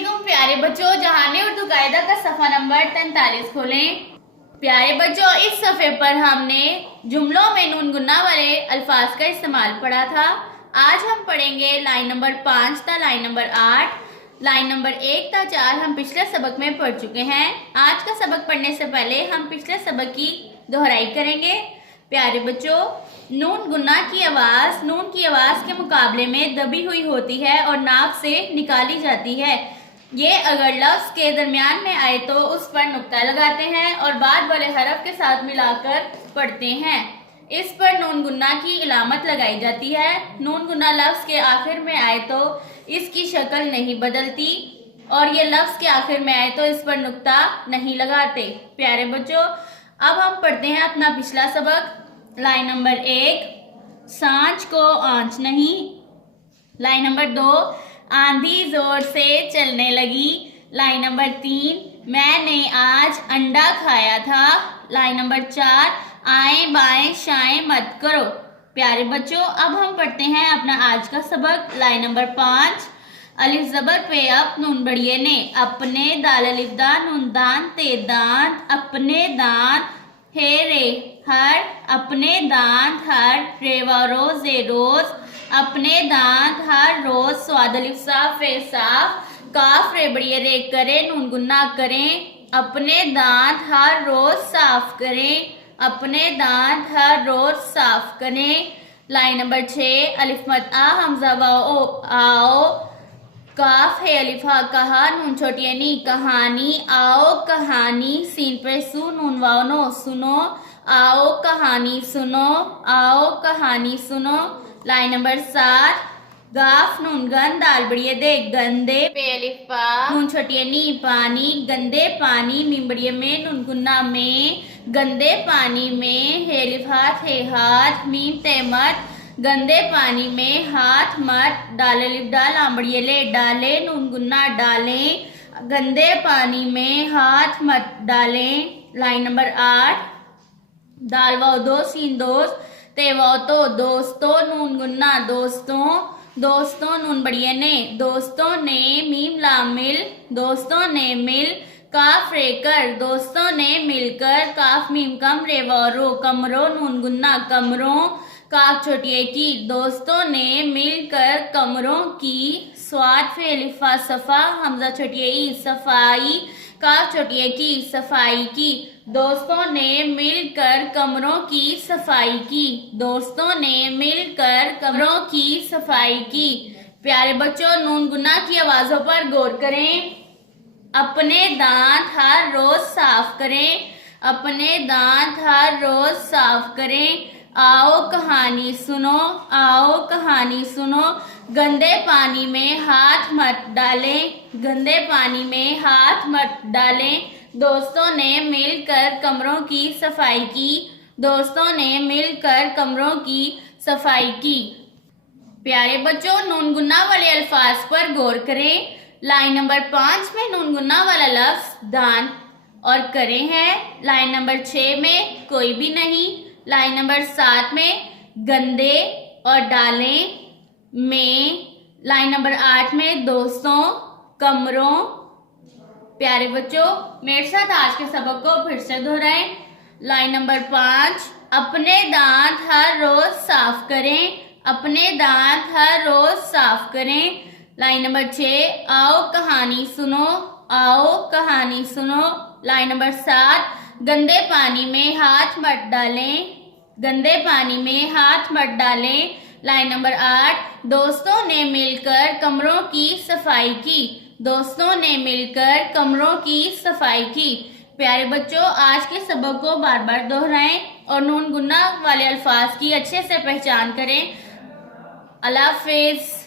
वालेकुम प्यारे बच्चों। जहाने उर्दू कायदा का सफ़ा नंबर 43 खोलें। प्यारे बच्चों, इस सफ़े पर हमने जुमलों में नून गुन्ना वाले अल्फाज का इस्तेमाल पढ़ा था। आज हम पढ़ेंगे लाइन नंबर 5 था लाइन नंबर 8, लाइन नंबर 1 था 4 हम पिछले सबक में पढ़ चुके हैं। आज का सबक पढ़ने से पहले हम पिछले सबक की दोहराई करेंगे। प्यारे बच्चों, नून गुन्ना की आवाज़ नून की आवाज़ के मुकाबले में दबी हुई होती है और नाक से निकाली जाती है। ये अगर लफ्ज़ के दरमियान में आए तो उस पर नुक्ता लगाते हैं और बाद वाले हरफ के साथ मिलाकर पढ़ते हैं। इस पर नून गुन्ना की इलामत लगाई जाती है। नून गुन्ना लफ्ज़ के आखिर में आए तो इसकी शक्ल नहीं बदलती और ये लफ्ज़ के आखिर में आए तो इस पर नुक्ता नहीं लगाते। प्यारे बच्चों, अब हम पढ़ते हैं अपना पिछला सबक। लाइन नंबर 1, सांझ को आंच नहीं। लाइन नंबर 2, आंधी जोर से चलने लगी। लाइन नंबर 3, मैंने आज अंडा खाया था। लाइन नंबर 4, आए बाएं शाएं मत करो। प्यारे बच्चों, अब हम पढ़ते हैं अपना आज का सबक। लाइन नंबर 5, अलिफ जबर पे अप नून बड़िए ने। अपने दाल अलिफ दान नून दान ते दांत। अपने दांत हे रे हर। अपने दांत हर रेवा रोज ए रोज। अपने दांत हर रोज स्वाद अलिफ साफ फे साफ। काफ रे बड़िए रे करे नून गुन्ना करें। अपने दांत हर रोज साफ करें। अपने दांत हर रोज साफ करें। लाइन नंबर 6, अलिफ मत आ हमजा वाओ आओ। काफ है अलिफा कहा नून छोटी नी कहानी। आओ कहानी सीन पे सू नून वाओ नो सुनो। आओ कहानी सुनो। आओ कहानी सुनो। लाइन नंबर 7, गाफ नून गन दाल बड़िए दे गंदे पे अलिफ पा नून छोटी नी पानी। गंदे पानी मीम बड़िए में नून गुन्ना में। गंदे पानी में हे अलिफ हाथ है हाथ मीम ते मत। गंदे पानी में हाथ मत। डाले अलिफ डाल आमड़िए ले डाले नून गुन्ना डालें। गंदे पानी में हाथ मत डालें। लाइन नंबर 8, दाल वाओ दो सीन दोस्त ते वाओ तो दोस्तों नून गुन्ना दोस्तों। दोस्तों नून बड़िए ने दोस्तों ने मीम लाम मिल। दोस्तों ने मिल काफ रे कर दोस्तों ने मिलकर। काफ मीम कम रे वारो कमरो नून गुन्ना कमरों। काफ छोटिए की दोस्तों ने मिलकर कमरों की। स्वाद फे अलिफा सफा हमजा छोटिए ई सफाई। काफ छोटिए की सफाई की। दोस्तों ने मिलकर कमरों की सफाई की। दोस्तों ने मिलकर कमरों की सफाई की। प्यारे बच्चों, नून गुन्ना की आवाजों पर गौर करें। अपने दांत हर रोज साफ करें। अपने दांत हर रोज साफ करें। आओ कहानी सुनो। आओ कहानी सुनो। गंदे पानी में हाथ मत डालें। गंदे पानी में हाथ मत डालें। दोस्तों ने मिलकर कमरों की सफाई की। दोस्तों ने मिलकर कमरों की सफाई की। प्यारे बच्चों, नून गुन्ना वाले अल्फाज पर गौर करें। लाइन नंबर 5 में नून गुन्ना वाला लफ्ज दान और करें है। लाइन नंबर 6 में कोई भी नहीं। लाइन नंबर 7 में गंदे और डालें में। लाइन नंबर 8 में दोस्तों कमरों। प्यारे बच्चों, मेरे साथ आज के सबक को फिर से दोहराएं। लाइन नंबर 5, अपने दांत हर रोज साफ करें। अपने दांत हर रोज साफ करें। लाइन नंबर 6, आओ कहानी सुनो। आओ कहानी सुनो। लाइन नंबर 7, गंदे पानी में हाथ मत डालें। गंदे पानी में हाथ मत डालें। लाइन नंबर 8, दोस्तों ने मिलकर कमरों की सफाई की। दोस्तों ने मिलकर कमरों की सफाई की। प्यारे बच्चों, आज के सबक को बार बार दोहराएं और नून गुन्ना वाले अल्फाज की अच्छे से पहचान करें। अल्लाह हाफिज़।